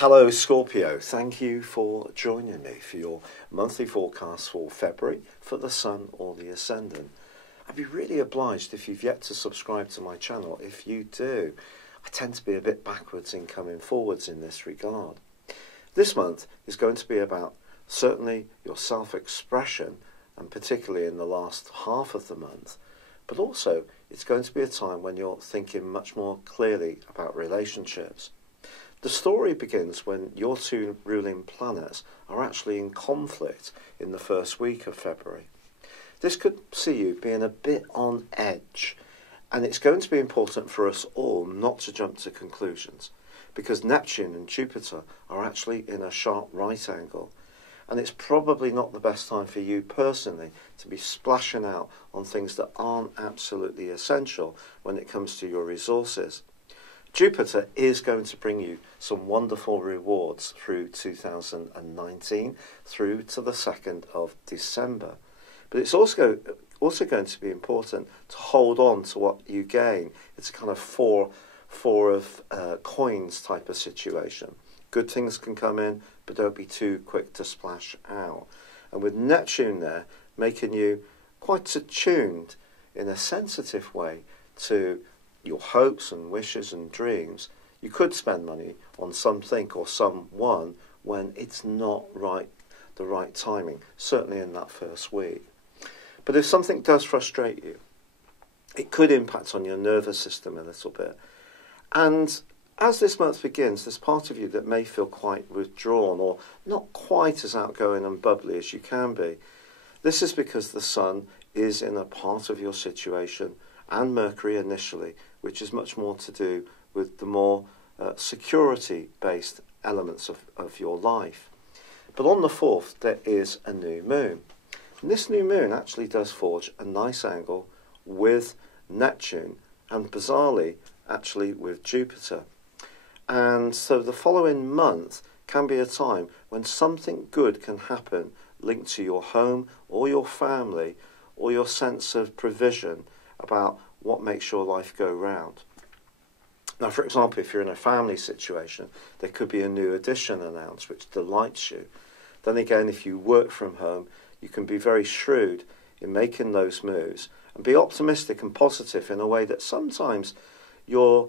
Hello Scorpio, thank you for joining me for your monthly forecast for February for the Sun or the Ascendant. I'd be really obliged if you've yet to subscribe to my channel. If you do, I tend to be a bit backwards in coming forwards in this regard. This month is going to be about certainly your self-expression, and particularly in the last half of the month, but also it's going to be a time when you're thinking much more clearly about relationships. The story begins when your two ruling planets are actually in conflict in the first week of February. This could see you being a bit on edge, and it's going to be important for us all not to jump to conclusions, because Neptune and Jupiter are actually in a sharp right angle, and it's probably not the best time for you personally to be splashing out on things that aren't absolutely essential when it comes to your resources. Jupiter is going to bring you some wonderful rewards through 2019 through to the 2nd of December. But it's also going to be important to hold on to what you gain. It's a kind of four of coins type of situation. Good things can come in, but don't be too quick to splash out. And with Neptune there, making you quite attuned in a sensitive way to your hopes and wishes and dreams, you could spend money on something or someone when it's not the right timing, certainly in that first week. But if something does frustrate you, it could impact on your nervous system a little bit. And as this month begins, there's part of you that may feel quite withdrawn or not quite as outgoing and bubbly as you can be. This is because the Sun is in a part of your situation, and Mercury initially, which is much more to do with the more security-based elements of your life. But on the 4th, there is a new moon. And this new moon actually does forge a nice angle with Neptune, and bizarrely, actually with Jupiter. And so the following month can be a time when something good can happen linked to your home or your family or your sense of provision about what makes your life go round. Now, for example, if you're in a family situation, there could be a new addition announced which delights you. Then again, if you work from home, you can be very shrewd in making those moves and be optimistic and positive in a way that sometimes your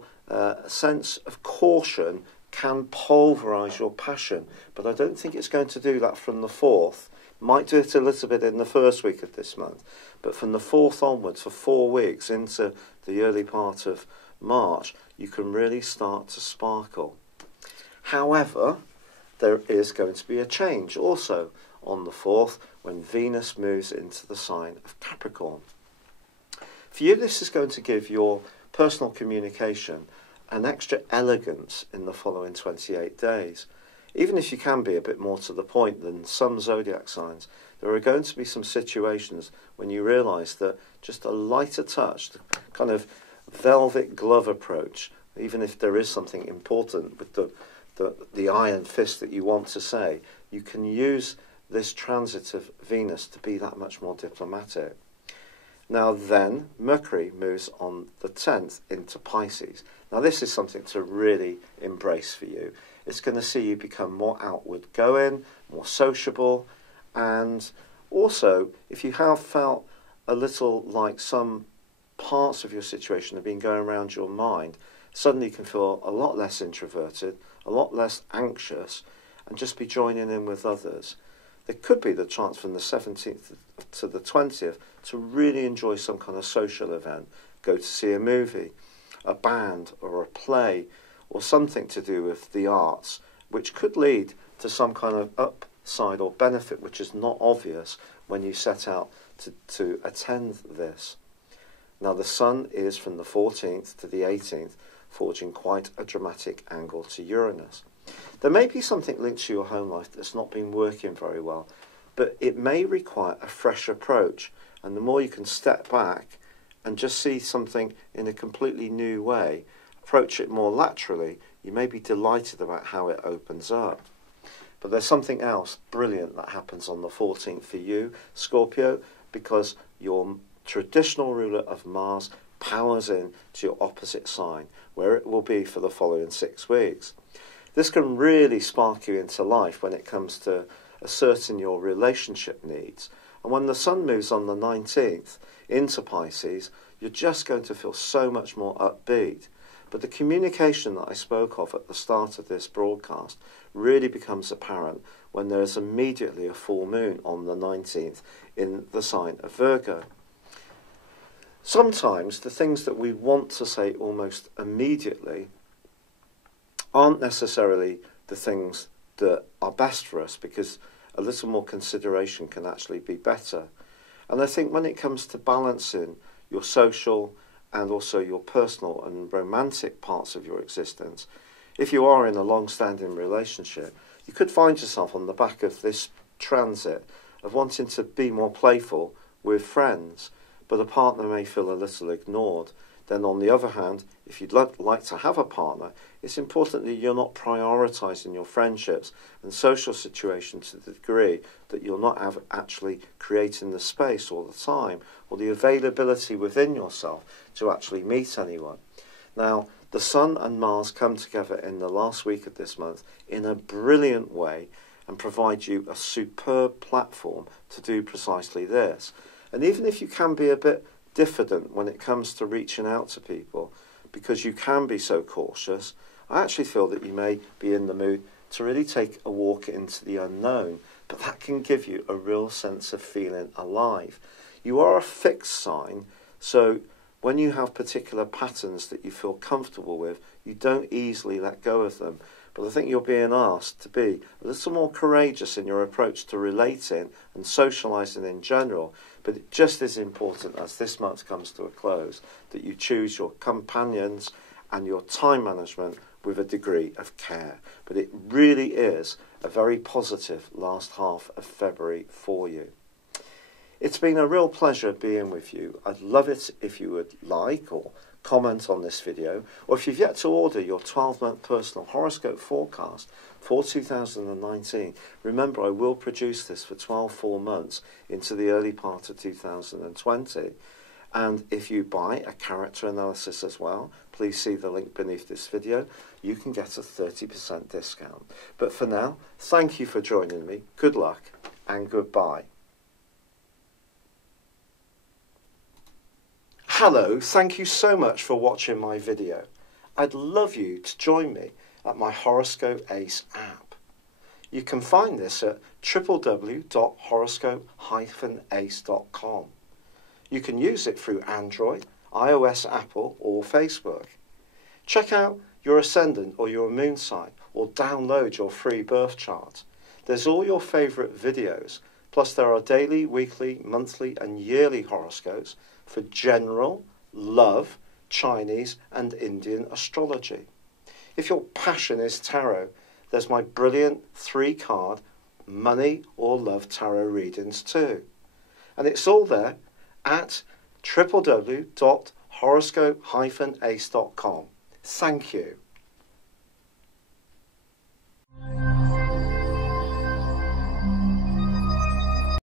sense of caution can pulverise your passion. But I don't think it's going to do that from the 4th. Might do it a little bit in the first week of this month, but from the 4th onwards, for 4 weeks into the early part of March, you can really start to sparkle. However, there is going to be a change also on the 4th when Venus moves into the sign of Capricorn. For you, this is going to give your personal communication an extra elegance in the following 28 days. Even if you can be a bit more to the point than some zodiac signs, there are going to be some situations when you realise that just a lighter touch, the kind of velvet glove approach, even if there is something important with the iron fist that you want to say, you can use this transit of Venus to be that much more diplomatic. Now then, Mercury moves on the 10th into Pisces. Now this is something to really embrace for you. It's going to see you become more outward going, more sociable, and also if you have felt a little like some parts of your situation have been going around your mind, suddenly you can feel a lot less introverted, a lot less anxious, and just be joining in with others. There could be the chance from the 17th to the 20th to really enjoy some kind of social event, go to see a movie, a band or a play, or something to do with the arts, which could lead to some kind of upside or benefit which is not obvious when you set out to attend this. Now the Sun is from the 14th to the 18th, forging quite a dramatic angle to Uranus. There may be something linked to your home life that's not been working very well, but it may require a fresh approach, and the more you can step back and just see something in a completely new way, approach it more laterally, you may be delighted about how it opens up. But there's something else brilliant that happens on the 14th for you, Scorpio, because your traditional ruler of Mars powers in to your opposite sign, where it will be for the following 6 weeks. This can really spark you into life when it comes to asserting your relationship needs. And when the Sun moves on the 19th into Pisces, you're just going to feel so much more upbeat. But the communication that I spoke of at the start of this broadcast really becomes apparent when there is immediately a full moon on the 19th in the sign of Virgo. Sometimes the things that we want to say almost immediately aren't necessarily the things that are best for us, because a little more consideration can actually be better. And I think when it comes to balancing your social and also your personal and romantic parts of your existence, if you are in a long-standing relationship, you could find yourself on the back of this transit of wanting to be more playful with friends, but a partner may feel a little ignored. Then on the other hand, if you'd like to have a partner, it's important that you're not prioritising your friendships and social situations to the degree that you're not actually creating the space all the time or the availability within yourself to actually meet anyone. Now, the Sun and Mars come together in the last week of this month in a brilliant way and provide you a superb platform to do precisely this. And even if you can be a bit diffident when it comes to reaching out to people, because you can be so cautious, I actually feel that you may be in the mood to really take a walk into the unknown, but that can give you a real sense of feeling alive. You are a fixed sign, so when you have particular patterns that you feel comfortable with, you don't easily let go of them. But I think you're being asked to be a little more courageous in your approach to relating and socialising in general. But it just as important as this month comes to a close that you choose your companions and your time management with a degree of care. But it really is a very positive last half of February for you. It's been a real pleasure being with you. I'd love it if you would like or comment on this video, or if you've yet to order your 12-month personal horoscope forecast for 2019, remember I will produce this for 12 full months into the early part of 2020. And if you buy a character analysis as well, please see the link beneath this video. You can get a 30% discount. But for now, thank you for joining me. Good luck and goodbye. Hello, thank you so much for watching my video. I'd love you to join me at my Horoscope Ace app. You can find this at www.horoscope-ace.com. You can use it through Android, iOS, Apple or Facebook. Check out your ascendant or your moon sign or download your free birth chart. There's all your favourite videos, plus there are daily, weekly, monthly and yearly horoscopes for general, love, Chinese and Indian astrology. If your passion is tarot, there's my brilliant 3-card money or love tarot readings too. And it's all there at www.horoscope-ace.com. Thank you.